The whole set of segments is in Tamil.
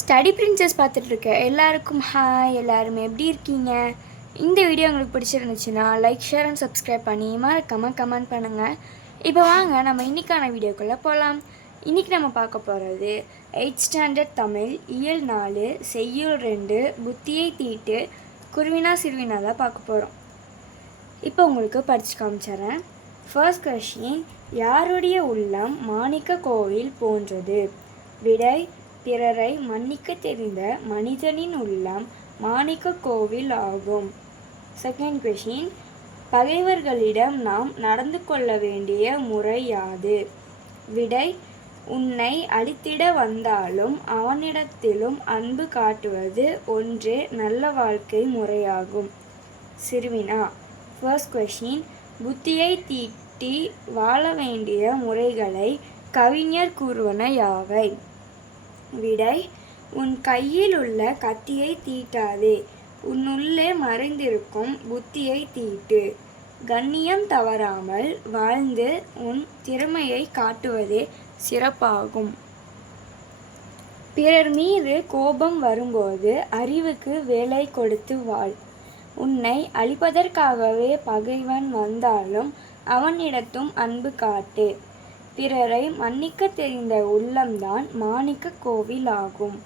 ஸ்டடி பிரின்சஸ் பார்த்துட்ருக்க எல்லாருக்கும் ஹாய் எல்லாருமே எப்படி இருக்கீங்க? இந்த வீடியோ உங்களுக்கு பிடிச்சிருந்துச்சுன்னா லைக் ஷேர் அண்ட் சப்ஸ்கிரைப் பண்ணி மறக்காமல் கமெண்ட் பண்ணுங்கள் இப்போ வாங்க நம்ம இன்றைக்கான வீடியோக்குள்ளே போகலாம் இன்றைக்கி நம்ம பார்க்க போகிறது எயிட் ஸ்டாண்டர்ட் தமிழ் இயல் நாலு செய்யுள் ரெண்டு புத்தியை தீட்டு குருவினா சிறுவினா தான் பார்க்க போகிறோம் இப்போ உங்களுக்கு படித்து காமிச்சிடுறேன். ஃபர்ஸ்ட் கொஷின் யாருடைய உள்ளம் மாணிக்க கோவில் போன்றது? விடை பிறரை மன்னிக்க தெரிந்த மனிதனின் உள்ளம் மாணிக்க கோவில் ஆகும். செகண்ட் கொஷின் பகைவர்களிடம் நாம் நடந்து கொள்ள வேண்டிய முறை யாது? விடை உன்னை அழித்திட வந்தாலும் அவனிடத்திலும் அன்பு காட்டுவது ஒன்றே நல்ல வாழ்க்கை முறையாகும். சிறுவினா. ஃபர்ஸ்ட் கொஷின் புத்தியை தீட்டி வாழ வேண்டிய முறைகளை கவிஞர் கூறுவன யாவை? விடை உன் கையில் உள்ள கத்தியை தீட்டாதே உன்னுள்ளே மறைந்திருக்கும் புத்தியை தீட்டு. கண்ணியம் தவறாமல் வாழ்ந்து உன் திறமையை காட்டுவதே சிறப்பாகும் பிறர் மீது கோபம் வரும்போது அறிவுக்கு வேலை கொடுத்து வாழ். உன்னை அழிப்பதற்காகவே பகைவன் வந்தாலும் அவனிடத்தும் அன்பு காட்டு. பிறரை மன்னிக்க தெரிந்த உள்ளம்தான் மாணிக்க கோவில் ஆகும்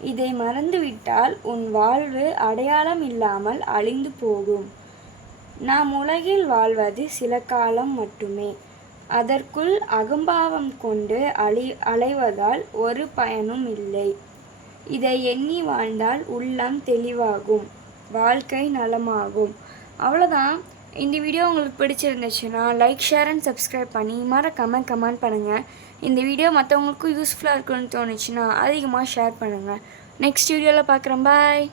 இதை மறந்துவிட்டால் உன் வாழ்வு அடையாளம் இல்லாமல் அழிந்து போகும். நாம் உலகில் வாழ்வது சில காலம் மட்டுமே. அதற்குள் அகம்பாவம் கொண்டு அழி அலைவதால் ஒரு பயனும் இல்லை. இதை எண்ணி வாழ்ந்தால் உள்ளம் தெளிவாகும். வாழ்க்கை நலமாகும். அவ்வளோதான் இந்த வீடியோ உங்களுக்கு பிடிச்சிருந்துச்சுன்னா லைக் ஷேர் அண்ட் சப்ஸ்கிரைப் பண்ணி மறக்காமல் கமெண்ட் பண்ணுங்கள் இந்த வீடியோ மற்றவங்களுக்கும் யூஸ்ஃபுல்லாக இருக்குன்னு தோணுச்சுன்னா அதிகமாக ஷேர் பண்ணுங்கள் நெக்ஸ்ட் வீடியோவில் பார்க்குறேன் பாய்